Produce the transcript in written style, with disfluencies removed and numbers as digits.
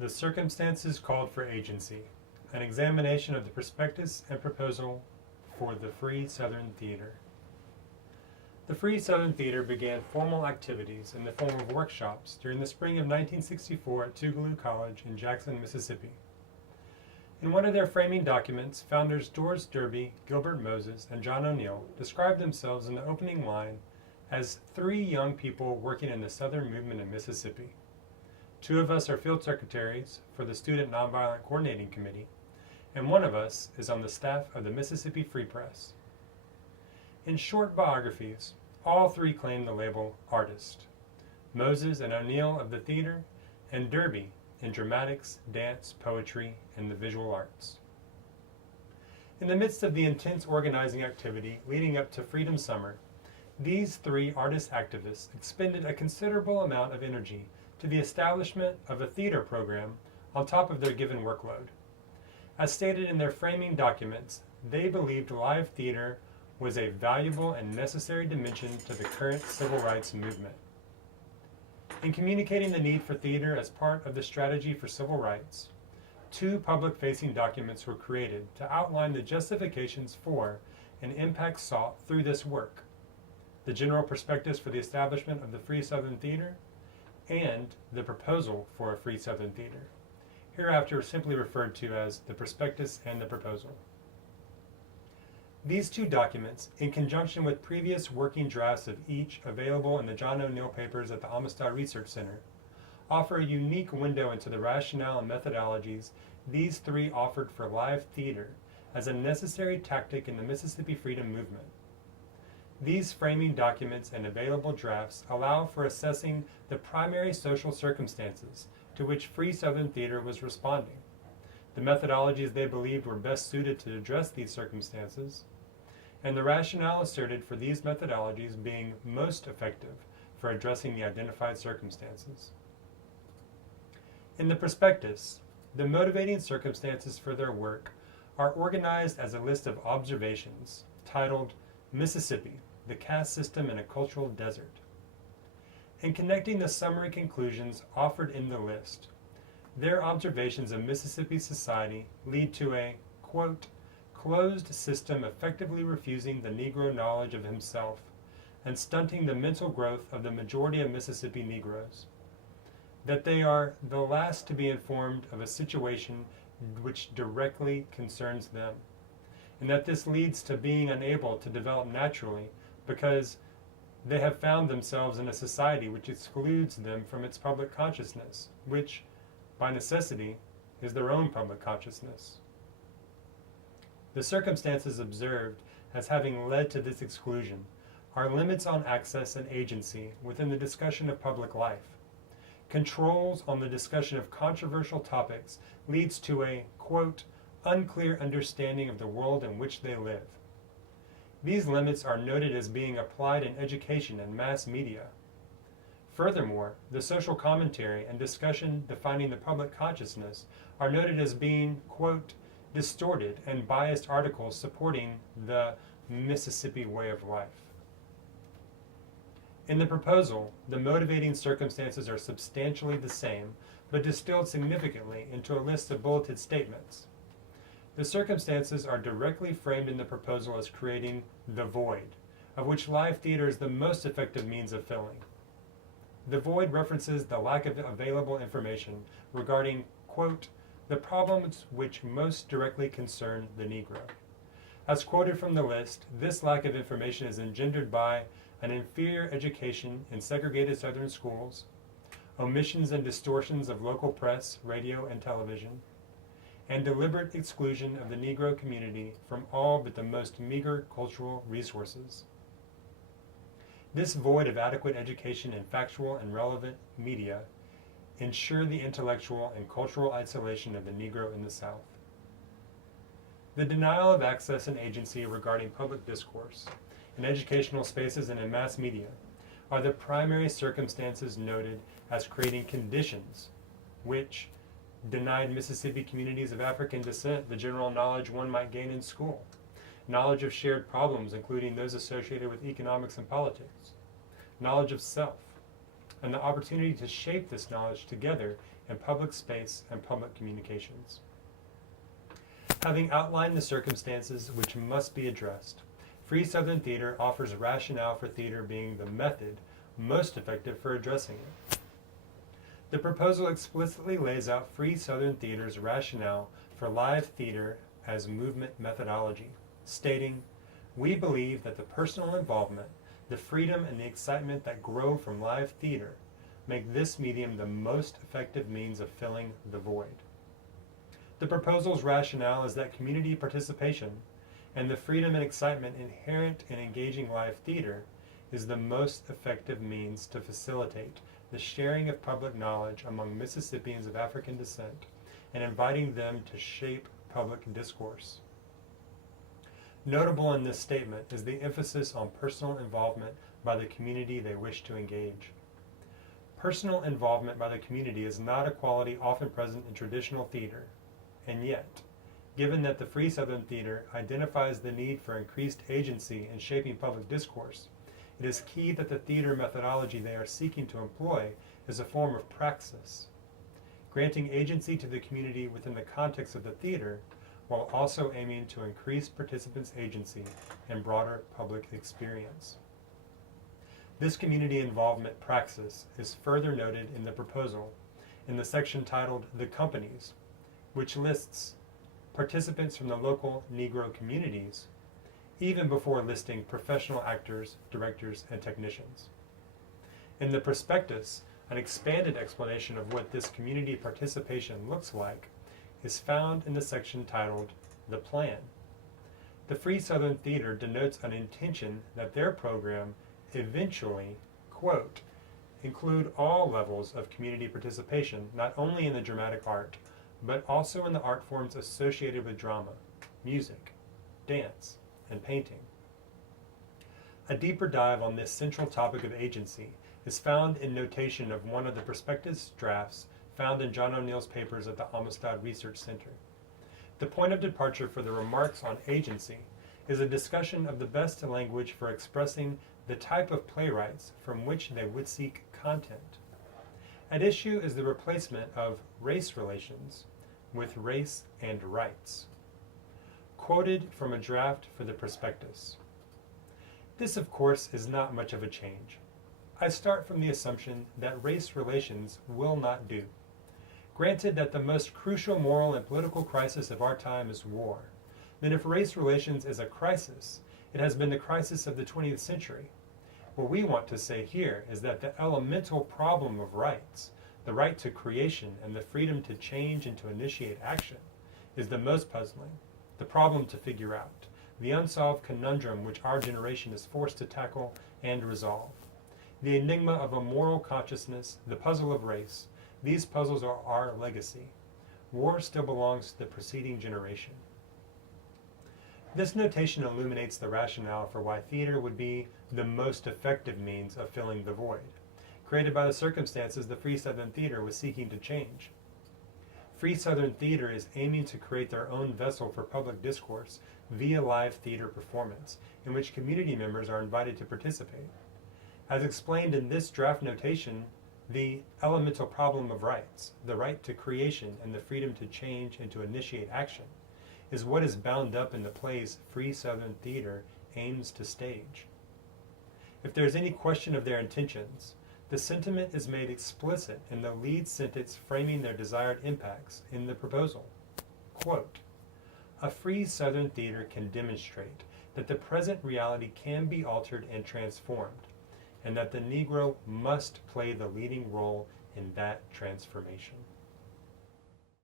The circumstances called for agency. An examination of the prospectus and proposal for the Free Southern Theater. The Free Southern Theater began formal activities in the form of workshops during the spring of 1964 at Tougaloo College in Jackson, Mississippi. In one of their framing documents, founders Doris Derby, Gilbert Moses, and John O'Neill described themselves in the opening line as three young people working in the Southern movement in Mississippi. Two of us are field secretaries for the Student Nonviolent Coordinating Committee, and one of us is on the staff of the Mississippi Free Press. In short biographies, all three claim the label artist. Moses and O'Neill of the theater, and Derby in dramatics, dance, poetry, and the visual arts. In the midst of the intense organizing activity leading up to Freedom Summer, these three artist activists expended a considerable amount of energy to the establishment of a theater program on top of their given workload. As stated in their framing documents, they believed live theater was a valuable and necessary dimension to the current civil rights movement. In communicating the need for theater as part of the strategy for civil rights, two public-facing documents were created to outline the justifications for and impacts sought through this work: the General Prospectus for the Establishment of the Free Southern Theater and the Proposal for a Free Southern Theater, hereafter simply referred to as the Prospectus and the Proposal. These two documents, in conjunction with previous working drafts of each available in the John O'Neill papers at the Amistad Research Center, offer a unique window into the rationale and methodologies these three offered for live theater as a necessary tactic in the Mississippi Freedom Movement. These framing documents and available drafts allow for assessing the primary social circumstances to which Free Southern Theater was responding, the methodologies they believed were best suited to address these circumstances, and the rationale asserted for these methodologies being most effective for addressing the identified circumstances. In the prospectus, the motivating circumstances for their work are organized as a list of observations titled Mississippi, the Caste System in a Cultural Desert. In connecting the summary conclusions offered in the list, their observations of Mississippi society lead to a, quote, closed system effectively refusing the Negro knowledge of himself and stunting the mental growth of the majority of Mississippi Negroes, that they are the last to be informed of a situation which directly concerns them, and that this leads to being unable to develop naturally because they have found themselves in a society which excludes them from its public consciousness, which, by necessity, is their own public consciousness. The circumstances observed as having led to this exclusion are limits on access and agency within the discussion of public life. Controls on the discussion of controversial topics leads to a, quote, unclear understanding of the world in which they live. These limits are noted as being applied in education and mass media. Furthermore, the social commentary and discussion defining the public consciousness are noted as being, quote, distorted and biased articles supporting the Mississippi way of life. In the proposal, the motivating circumstances are substantially the same, but distilled significantly into a list of bulleted statements. The circumstances are directly framed in the proposal as creating the void, of which live theater is the most effective means of filling. The void references the lack of available information regarding, quote, the problems which most directly concern the Negro. As quoted from the list, this lack of information is engendered by an inferior education in segregated Southern schools, omissions and distortions of local press, radio, and television, and deliberate exclusion of the Negro community from all but the most meager cultural resources. This void of adequate education in factual and relevant media ensure the intellectual and cultural isolation of the Negro in the South. The denial of access and agency regarding public discourse in educational spaces and in mass media are the primary circumstances noted as creating conditions which denied Mississippi communities of African descent the general knowledge one might gain in school, knowledge of shared problems including those associated with economics and politics, knowledge of self, and the opportunity to shape this knowledge together in public space and public communications. Having outlined the circumstances which must be addressed, Free Southern Theater offers rationale for theater being the method most effective for addressing it. The proposal explicitly lays out Free Southern Theater's rationale for live theater as movement methodology, stating, "We believe that the personal involvement, the freedom and the excitement that grow from live theater make this medium the most effective means of filling the void." The proposal's rationale is that community participation and the freedom and excitement inherent in engaging live theater is the most effective means to facilitate the sharing of public knowledge among Mississippians of African descent and inviting them to shape public discourse. Notable in this statement is the emphasis on personal involvement by the community they wish to engage. Personal involvement by the community is not a quality often present in traditional theater, and yet, given that the Free Southern Theater identifies the need for increased agency in shaping public discourse, it is key that the theater methodology they are seeking to employ is a form of praxis, granting agency to the community within the context of the theater, while also aiming to increase participants' agency and broader public experience. This community involvement praxis is further noted in the proposal in the section titled "The Companies," which lists participants from the local Negro communities, even before listing professional actors, directors, and technicians. In the prospectus, an expanded explanation of what this community participation looks like is found in the section titled "The Plan." The Free Southern Theater denotes an intention that their program eventually, quote, include all levels of community participation, not only in the dramatic art, but also in the art forms associated with drama, music, dance, and painting. A deeper dive on this central topic of agency is found in notation of one of the prospectus drafts found in John O'Neill's papers at the Amistad Research Center. The point of departure for the remarks on agency is a discussion of the best language for expressing the type of playwrights from which they would seek content. At issue is the replacement of race relations with race and rights. Quoted from a draft for the prospectus. This, of course, is not much of a change. I start from the assumption that race relations will not do. Granted that the most crucial moral and political crisis of our time is war, then if race relations is a crisis, it has been the crisis of the 20th century. What we want to say here is that the elemental problem of rights, the right to creation and the freedom to change and to initiate action, is the most puzzling, the problem to figure out, the unsolved conundrum which our generation is forced to tackle and resolve. The enigma of a moral consciousness, the puzzle of race, these puzzles are our legacy. War still belongs to the preceding generation. This notation illuminates the rationale for why theater would be the most effective means of filling the void, created by the circumstances the Free Southern Theater was seeking to change. Free Southern Theater is aiming to create their own vessel for public discourse via live theater performance, in which community members are invited to participate. As explained in this draft notation, the elemental problem of rights, the right to creation and the freedom to change and to initiate action, is what is bound up in the plays Free Southern Theater aims to stage. If there is any question of their intentions, the sentiment is made explicit in the lead sentence framing their desired impacts in the proposal. Quote, "A Free Southern Theater can demonstrate that the present reality can be altered and transformed, and that the Negro must play the leading role in that transformation."